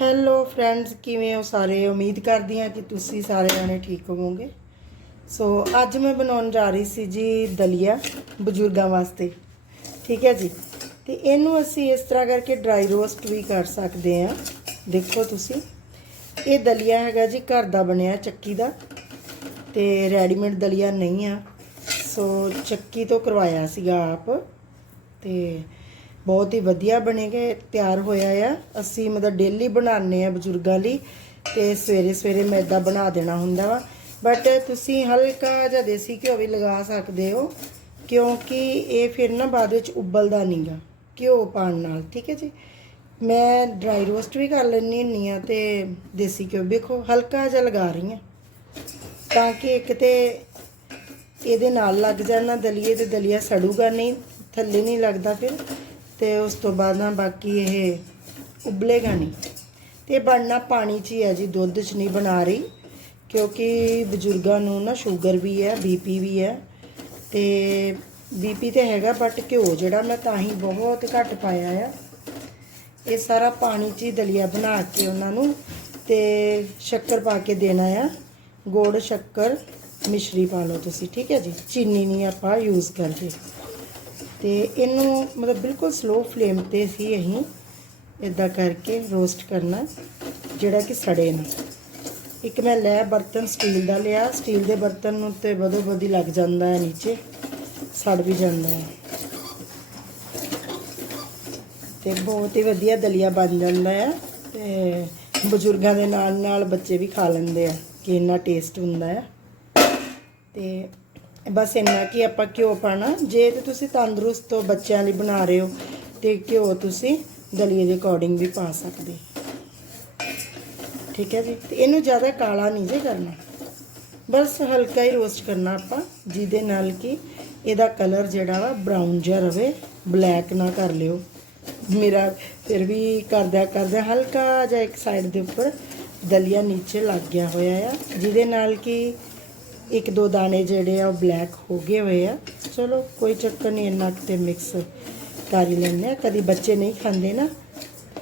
Hello friends ਕਿਵੇਂ ਹੋ ਸਾਰੇ? ਉਮੀਦ ਕਰਦੀ ਹਾਂ ਕਿ ਤੁਸੀਂ ਸਾਰੇ ਜਾਣੇ ਠੀਕ ਹੋਵੋਗੇ। ਸੋ ਅੱਜ ਮੈਂ ਬਣਾਉਣ ਜਾ ਰਹੀ ਸੀ ਜੀ ਦਲੀਆ ਬਜ਼ੁਰਗਾਂ ਵਾਸਤੇ। ਠੀਕ ਹੈ ਜੀ? ਤੇ ਇਹਨੂੰ ਅਸੀਂ ਇਸ ਤਰ੍ਹਾਂ ਕਰਕੇ ਡਰਾਈ ਰੋਸਟ ਵੀ ਕਰ ਸਕਦੇ ਹਾਂ। ਦੇਖੋ ਤੁਸੀਂ। ਇਹ ਦਲੀਆ ਹੈਗਾ ਜੀ, ਘਰ ਦਾ ਬਣਿਆ ਚੱਕੀ ਦਾ। ਤੇ ਰੈਡੀਮੇਡ ਦਲੀਆ ਨਹੀਂ ਆ। ਸੋ ਚੱਕੀ ਤੋਂ ਕਰਵਾਇਆ ਸੀਗਾ ਆਪ। ਤੇ ਬਹੁਤ ਹੀ ਵਧੀਆ ਬਣੇ ਗਏ, ਤਿਆਰ ਹੋਇਆ ਆ। ਅਸੀਂ ਮਤਲਬ ਡੇਲੀ ਬਣਾਉਂਦੇ ਆ ਬਜ਼ੁਰਗਾਂ ਲਈ ਤੇ ਸਵੇਰੇ ਸਵੇਰੇ ਮੈਂ ਮੈਦਾ ਬਣਾ ਦੇਣਾ ਹੁੰਦਾ ਵਾ। ਬਟ ਤੁਸੀਂ ਹਲਕਾ ਜਿਹਾ ਦੇਸੀ ਘਿਓ ਵੀ ਲਗਾ ਸਕਦੇ ਹੋ, ਕਿਉਂਕਿ ਇਹ ਫਿਰ ਨਾ ਬਾਅਦ ਵਿੱਚ ਉਬਲਦਾ ਨਹੀਂਗਾ ਘਿਓ ਪਾਉਣ ਨਾਲ, ਠੀਕ ਹੈ ਜੀ? ਮੈਂ ਡਰਾਈ ਰੋਸਟ ਵੀ ਕਰ ਲੈਣੀ ਹੁੰਦੀ ਆ ਤੇ ਦੇਸੀ ਘਿਓ, ਵੇਖੋ ਹਲਕਾ ਜਿਹਾ ਲਗਾ ਰਹੀ ਹਾਂ। ਤਾਂ ਕਿ ਇੱਕ ਤੇ ਇਹਦੇ ਨਾਲ ਲੱਗ ਜਾਣਾ ਦਲੀਏ ਤੇ ਦਲੀਆ ਸੜੂਗਾ ਨਹੀਂ, ਥੱਲੇ ਨਹੀਂ ਲੱਗਦਾ ਫਿਰ। ਤੇ ਉਸ ਤੋਂ ਬਾਅਦ ਨਾ ਬਾਕੀ ਇਹ ਉਬਲੇਗਾ ਨਹੀਂ। ਤੇ ਬਣਨਾ ਪਾਣੀ 'ਚ ਹੀ ਹੈ ਜੀ, ਦੁੱਧ 'ਚ ਨਹੀਂ ਬਣਾ ਰਹੀ, ਕਿਉਂਕਿ ਬਜ਼ੁਰਗਾਂ ਨੂੰ ਨਾ ਸ਼ੂਗਰ ਵੀ ਹੈ ਬੀਪੀ ਵੀ ਹੈ, ਤੇ ਬੀਪੀ ਤੇ ਹੈਗਾ ਬਟ ਘਿਓ ਜਿਹੜਾ ਮੈਂ ਤਾਂ ਹੀ ਬਹੁਤ ਘੱਟ ਪਾਇਆ ਆ। ਇਹ ਸਾਰਾ ਪਾਣੀ 'ਚ ਹੀ ਦਲੀਆ ਬਣਾ ਕੇ ਉਹਨਾਂ ਨੂੰ ਤੇ ਸ਼ੱਕਰ ਪਾ ਕੇ ਦੇਣਾ ਆ। ਗੁੜ, ਸ਼ੱਕਰ, ਮਿਸ਼ਰੀ ਪਾ ਲਓ ਤੁਸੀਂ, ਠੀਕ ਹੈ ਜੀ? ਚੀਨੀ ਨਹੀਂ ਆਪਾਂ ਯੂਜ਼ ਕਰਦੇ। ਤੇ ਇਹਨੂੰ ਮਤਲਬ ਬਿਲਕੁਲ ਸਲੋ ਫਲੇਮ ਤੇ ਸੀ ਅਸੀਂ ਇਦਾਂ ਕਰਕੇ ਰੋਸਟ ਕਰਨਾ, ਜਿਹੜਾ ਕਿ ਸੜੇ ਨਾ। ਇੱਕ ਮੈਂ ਲੈ ਬਰਤਨ ਸਟੀਲ ਦਾ ਲਿਆ ਸਟੀਲ ਦੇ ਬਰਤਨ ਨੂੰ ਤੇ ਬਦੋ ਬਦੀ ਲੱਗ ਜਾਂਦਾ ਹੈ ਨੀਚੇ, ਸੜ ਵੀ ਜਾਂਦਾ ਹੈ। ਤੇ ਬਹੁਤ ਹੀ ਵਧੀਆ ਦਲੀਆ ਬਣ ਜਾਂਦਾ ਹੈ ਤੇ ਬਜ਼ੁਰਗਾਂ ਦੇ ਨਾਲ ਨਾਲ ਬੱਚੇ ਵੀ ਖਾ ਲੈਂਦੇ ਆ, ਕਿ ਇੰਨਾ ਟੇਸਟ ਹੁੰਦਾ ਹੈ। ਤੇ ਬਸ ਇੰਨਾ ਕਿ ਆਪਾਂ ਘਿਓ ਪਾਣਾ ਜੇ ਤੇ ਤੁਸੀਂ ਤੰਦਰੁਸਤ ਹੋ ਬੱਚਿਆਂ ਲਈ ਬਣਾ ਰਹੇ ਹੋ ਤੇ ਘਿਓ ਤੁਸੀਂ ਦਲੀਏ ਦੇ ਅਕੋਰਡਿੰਗ ਵੀ ਪਾ ਸਕਦੇ। ਠੀਕ ਹੈ ਜੀ? ਤੇ ਇਹਨੂੰ ਜ਼ਿਆਦਾ ਕਾਲਾ ਨਹੀਂ ਜੇ ਕਰਨਾ। ਬਸ ਹਲਕਾ ਹੀ ਰੋਸਟ ਕਰਨਾ ਆਪਾਂ, ਜਿਹਦੇ ਨਾਲ ਕਿ ਇਹਦਾ ਕਲਰ ਜਿਹੜਾ ਵਾ ਬਰਾਊਨ ਜਿਹਾ ਰਵੇ। ਬਲੈਕ ਨਾ ਕਰ ਲਿਓ। ਮੇਰਾ ਫਿਰ ਵੀ ਕਰਦਿਆਂ ਕਰਦਿਆਂ ਹਲਕਾ ਜਿਹਾ ਇੱਕ ਸਾਈਡ ਦੇ ਉੱਪਰ ਦਲੀਆ ਨੀਚੇ ਲੱਗ ਗਿਆ ਹੋਇਆ ਆ, ਜਿਹਦੇ ਨਾਲ ਕਿ ਇੱਕ ਦੋ ਦਾਣੇ ਜਿਹੜੇ ਆ ਉਹ ਬਲੈਕ ਹੋ ਗਏ ਹੋਏ ਆ। ਚਲੋ, ਕੋਈ ਚੱਕਰ ਨਹੀਂ, ਇੰਨਾ ਕਿਤੇ ਮਿਕਸ ਕਰ ਹੀ ਲੈਂਦੇ ਆ। ਕਦੀ ਬੱਚੇ ਨਹੀਂ ਖਾਂਦੇ ਨਾ,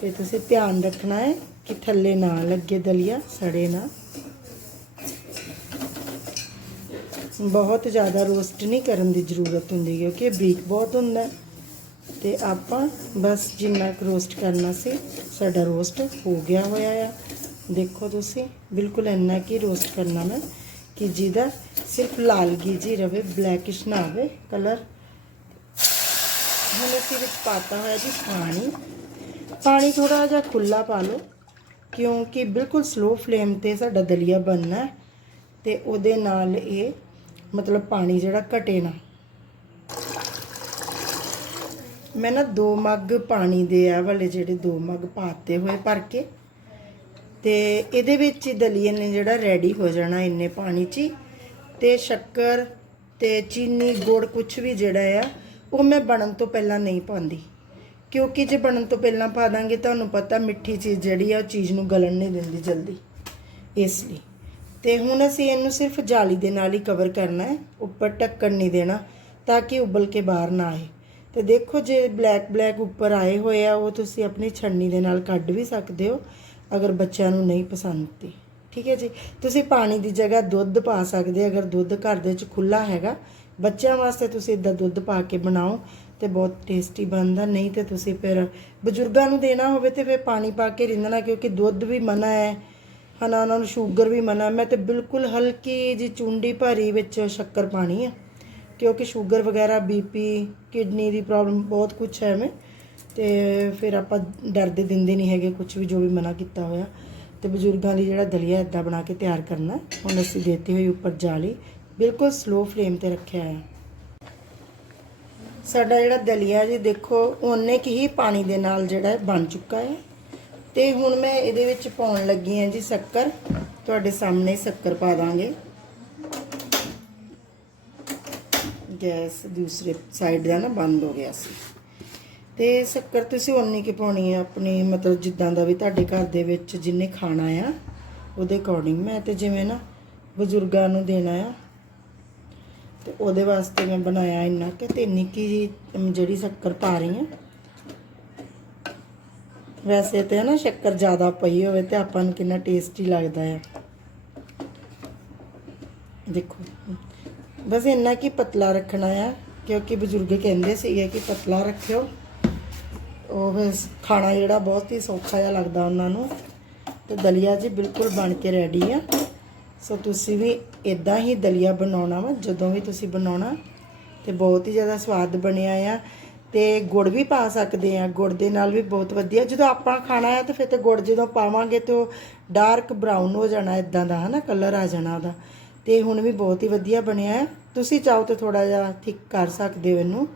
ਤੇ ਤੁਸੀਂ ਧਿਆਨ ਰੱਖਣਾ ਹੈ ਕਿ ਥੱਲੇ ਨਾ ਲੱਗੇ ਦਲੀਆ, ਸੜੇ ਨਾ। ਬਹੁਤ ਜ਼ਿਆਦਾ ਰੋਸਟ ਨਹੀਂ ਕਰਨ ਦੀ ਜ਼ਰੂਰਤ ਹੁੰਦੀ, ਕਿਉਂਕਿ ਇਹ ਬਰੀਕ ਬਹੁਤ ਹੁੰਦਾ ਹੈ। ਤੇ ਆਪਾਂ ਬਸ ਜਿੰਨਾ ਕੁ ਰੋਸਟ ਕਰਨਾ ਸੀ, ਸਾਡਾ ਰੋਸਟ ਹੋ ਗਿਆ ਹੋਇਆ ਆ। ਦੇਖੋ ਤੁਸੀਂ, ਬਿਲਕੁਲ ਇੰਨਾ ਕੀ ਰੋਸਟ ਕਰਨਾ ਮੈਂ ਕਿ ਜਿਹਦਾ ਸਿਰਫ ਲਾਲਗੀ ਜੀ ਰਵੇ ਬਲੈਕਿਸ਼ ਨਾ ਹੋਵੇ ਕਲਰ ਹੁਣ ਅਸੀਂ ਵਿੱਚ ਪਾਤਾ ਹੋਇਆ ਜੀ ਪਾਣੀ। ਪਾਣੀ ਥੋੜਾ ਜਿਹਾ ਖੁੱਲਾ ਪਾ ਲਓ, ਕਿਉਂਕਿ ਬਿਲਕੁਲ ਸਲੋ ਫਲੇਮ ਤੇ ਸਾਡਾ ਦਲੀਆ ਬਣਨਾ ਹੈ, ਤੇ ਉਹਦੇ ਨਾਲ ਇਹ ਮਤਲਬ ਪਾਣੀ ਜਿਹੜਾ ਘਟੇ ਨਾ। ਮੈਂ ਨਾ ਦੋ ਮੱਗ ਪਾਣੀ ਦੇ ਆ ਵਾਲੇ ਜਿਹੜੇ ਦੋ ਮੱਗ ਪਾਤੇ ਹੋਏ ਭਰ ਕੇ। ਤੇ ਇਹਦੇ ਵਿੱਚ ਹੀ ਦਲੀਏ ਨੇ ਜਿਹੜਾ ਰੈਡੀ ਹੋ ਜਾਣਾ ਇੰਨੇ ਪਾਣੀ 'ਚ ਹੀ। ਤੇ ਸ਼ੱਕਰ ਤੇ ਚੀਨੀ, ਗੁੜ ਕੁਝ ਵੀ ਜਿਹੜਾ ਆ, ਉਹ ਮੈਂ ਬਣਨ ਤੋਂ ਪਹਿਲਾਂ ਨਹੀਂ ਪਾਉਂਦੀ। ਕਿਉਂਕਿ ਜੇ ਬਣਨ ਤੋਂ ਪਹਿਲਾਂ ਪਾ ਦਾਂਗੇ, ਤੁਹਾਨੂੰ ਪਤਾ ਮਿੱਠੀ ਚੀਜ਼ ਜਿਹੜੀ ਆ, ਉਹ ਚੀਜ਼ ਨੂੰ ਗਲਣ ਨਹੀਂ ਦਿੰਦੀ ਜਲਦੀ। ਇਸ ਲਈ। ਤੇ ਹੁਣ ਅਸੀਂ ਇਹਨੂੰ ਸਿਰਫ ਜਾਲੀ ਦੇ ਨਾਲ ਹੀ ਕਵਰ ਕਰਨਾ ਹੈ। ਉੱਪਰ ਢੱਕਣ ਨਹੀਂ ਦੇਣਾ, ਤਾਂ ਕਿ ਉਬਲ ਕੇ ਬਾਹਰ ਨਾ ਆਏ। ਤੇ ਦੇਖੋ, ਜੇ ਬਲੈਕ ਬਲੈਕ ਉੱਪਰ ਆਏ ਹੋਏ ਆ, ਉਹ ਤੁਸੀਂ ਆਪਣੀ ਛੰਨੀ ਦੇ ਨਾਲ ਕੱਢ ਵੀ ਸਕਦੇ ਹੋ। ਅਗਰ ਬੱਚਿਆਂ ਨੂੰ ਨਹੀਂ ਪਸੰਦ ਤੇ ਠੀਕ ਹੈ ਜੀ? ਤੁਸੀਂ ਪਾਣੀ ਦੀ ਜਗ੍ਹਾ ਦੁੱਧ ਪਾ ਸਕਦੇ ਅਗਰ ਦੁੱਧ ਘਰ ਦੇ ਵਿੱਚ ਖੁੱਲਾ ਹੈਗਾ, ਬੱਚਿਆਂ ਵਾਸਤੇ ਤੁਸੀਂ ਇਦਾਂ ਦੁੱਧ ਪਾ ਕੇ ਬਣਾਓ ਤੇ ਬਹੁਤ ਟੇਸਟੀ ਬਣਦਾ। ਨਹੀਂ ਤੇ ਤੁਸੀਂ ਫਿਰ ਬਜ਼ੁਰਗਾਂ ਨੂੰ ਦੇਣਾ ਹੋਵੇ ਤੇ ਫਿਰ ਪਾਣੀ ਪਾ ਕੇ ਰਿੰਨਣਾ, ਕਿਉਂਕਿ ਦੁੱਧ ਵੀ ਮਨਾ ਹੈ। ਹਨਾ, ਉਹਨਾਂ ਨੂੰ ਸ਼ੂਗਰ ਵੀ ਮਨਾ। ਮੈਂ ਤੇ ਬਿਲਕੁਲ ਹਲਕੀ ਜੀ ਚੁੰਡੀ ਭਰੀ ਵਿੱਚ ਸ਼ੱਕਰ ਪਾਣੀ ਆ, ਕਿਉਂਕਿ ਸ਼ੂਗਰ ਵਗੈਰਾ ਬੀਪੀ ਕਿਡਨੀ ਦੀ ਪ੍ਰੋਬਲਮ ਬਹੁਤ ਕੁਝ ਹੈ ਮੈਂ ਤੇ ਫਿਰ ਆਪਾਂ ਡਰਦੇ ਦਿੰਦੇ ਨਹੀਂ ਹੈਗੇ ਕੁਝ ਵੀ, ਜੋ ਵੀ ਮਨਾ ਕੀਤਾ ਹੋਇਆ। ਤੇ ਬਜ਼ੁਰਗਾਂ ਲਈ ਜਿਹੜਾ ਦਲੀਆ ਇਦਾਂ ਬਣਾ ਕੇ ਤਿਆਰ ਕਰਨਾ, ਹੁਣ ਅਸੀਂ ਦੇਤੀ ਹੋਈ ਉੱਪਰ ਜਾਲੀ, ਬਿਲਕੁਲ ਸਲੋ ਫਲੇਮ ਤੇ ਰੱਖਿਆ ਹੈ ਸਾਡਾ ਜਿਹੜਾ ਦਲੀਆ ਜੀ, ਦੇਖੋ, ਓਨੇ ਕੀ ਹੀ ਪਾਣੀ ਦੇ ਨਾਲ ਜਿਹੜਾ ਬਣ ਚੁੱਕਾ ਹੈ। ਤੇ ਹੁਣ ਮੈਂ ਇਹਦੇ ਵਿੱਚ ਪਾਉਣ ਲੱਗੀ ਹਾਂ ਜੀ ਸ਼ੱਕਰ। ਤੁਹਾਡੇ ਸਾਹਮਣੇ ਸ਼ੱਕਰ ਪਾ ਦਾਂਗੇ। ਗੈਸ ਦੂਸਰੇ ਸਾਈਡ ਦਾ ਨਾ ਬੰਦ ਹੋ ਗਿਆ ਸੀ। ਤੇ ਸ਼ੱਕਰ ਤੁਸੀਂ ਉਨੀ ਕਿ ਪਾਉਣੀ ਹੈ ਆਪਣੀ, ਮਤਲਬ ਜਿੱਦਾਂ ਦਾ ਵੀ ਤੁਹਾਡੇ ਘਰ ਦੇ ਵਿੱਚ ਜਿੰਨੇ ਖਾਣਾ ਆ, ਉਹਦੇ ਅਕੋਰਡਿੰਗ ਮੈਂ ਤੇ ਜਿਵੇਂ ਨਾ ਬਜ਼ੁਰਗਾਂ ਨੂੰ ਦੇਣਾ ਆ। ਤੇ ਉਹਦੇ ਵਾਸਤੇ ਮੈਂ ਬਣਾਇਆ ਇੰਨਾ ਕਿ ਤੇ ਨਿੱਕੀ ਜਿਹੜੀ ਸ਼ੱਕਰ ਪਾ ਰਹੀ ਹਾਂ ਵੈਸੇ ਤੇ ਨਾ ਸ਼ੱਕਰ ਜ਼ਿਆਦਾ ਪਈ ਹੋਵੇ ਤੇ ਆਪਾਂ ਨੂੰ ਕਿੰਨਾ ਟੇਸਟੀ ਲੱਗਦਾ ਹੈ ਦੇਖੋ, ਬਸ ਇੰਨਾ ਕੀ ਪਤਲਾ ਰੱਖਣਾ ਆ, ਕਿਉਂਕਿ ਬਜ਼ੁਰਗ ਕਹਿੰਦੇ ਸੀਗੇ ਕਿ ਪਤਲਾ ਰੱਖਿਓ। ਉਹ ਫਿਰ ਖਾਣਾ ਜਿਹੜਾ ਬਹੁਤ ਹੀ ਸੌਖਾ ਜਿਹਾ ਲੱਗਦਾ ਉਹਨਾਂ ਨੂੰ। ਤੇ ਦਲੀਆ ਜੀ ਬਿਲਕੁਲ ਬਣ ਕੇ ਰੈਡੀ ਆ। ਸੋ ਤੁਸੀਂ ਵੀ ਇਦਾਂ ਹੀ ਦਲੀਆ ਬਣਾਉਣਾ ਵਾ, ਜਦੋਂ ਵੀ ਤੁਸੀਂ ਬਣਾਉਣਾ। ਤੇ ਬਹੁਤ ਹੀ ਜ਼ਿਆਦਾ ਸਵਾਦ ਬਣਿਆ ਆ। ਤੇ ਗੁੜ ਵੀ ਪਾ ਸਕਦੇ ਆ, ਗੁੜ ਦੇ ਨਾਲ ਵੀ ਬਹੁਤ ਵਧੀਆ। ਜਦੋਂ ਆਪਾਂ ਖਾਣਾ ਆ, ਤਾਂ ਫਿਰ ਤੇ ਗੁੜ ਜਦੋਂ ਪਾਵਾਂਗੇ ਤੇ ਉਹ ਡਾਰਕ ਬਰਾਊਨ ਹੋ ਜਾਣਾ ਇਦਾਂ ਦਾ, ਹਨਾ? ਕਲਰ ਆ ਜਾਣਾ ਉਹਦਾ। ਤੇ ਹੁਣ ਵੀ ਬਹੁਤ ਹੀ ਵਧੀਆ ਬਣਿਆ। ਹੈ ਤੁਸੀਂ ਚਾਹੋ ਤੇ ਥੋੜਾ ਜਿਹਾ ਥਿਕ ਕਰ ਸਕਦੇ ਹੋ ਇਹਨੂੰ।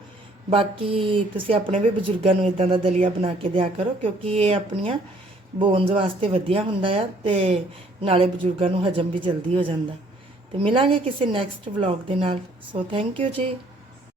ਬਾਕੀ ਤੁਸੀਂ ਆਪਣੇ ਵੀ ਬਜ਼ੁਰਗਾਂ ਨੂੰ ਇਦਾਂ ਦਾ ਦਲੀਆ ਬਣਾ ਕੇ ਦਿਆ ਕਰੋ, ਕਿਉਂਕਿ ਇਹ ਆਪਣੀਆਂ ਬੋਨਸ ਵਾਸਤੇ ਵਧੀਆ ਹੁੰਦਾ ਆ ਤੇ ਨਾਲੇ ਬਜ਼ੁਰਗਾਂ ਨੂੰ ਹਜਮ ਵੀ ਜਲਦੀ ਹੋ ਜਾਂਦਾ। ਤੇ ਮਿਲਾਂਗੇ ਕਿਸੇ ਨੈਕਸਟ ਵਲੌਗ ਦੇ ਨਾਲ। ਸੋ ਥੈਂਕ ਯੂ ਜੀ।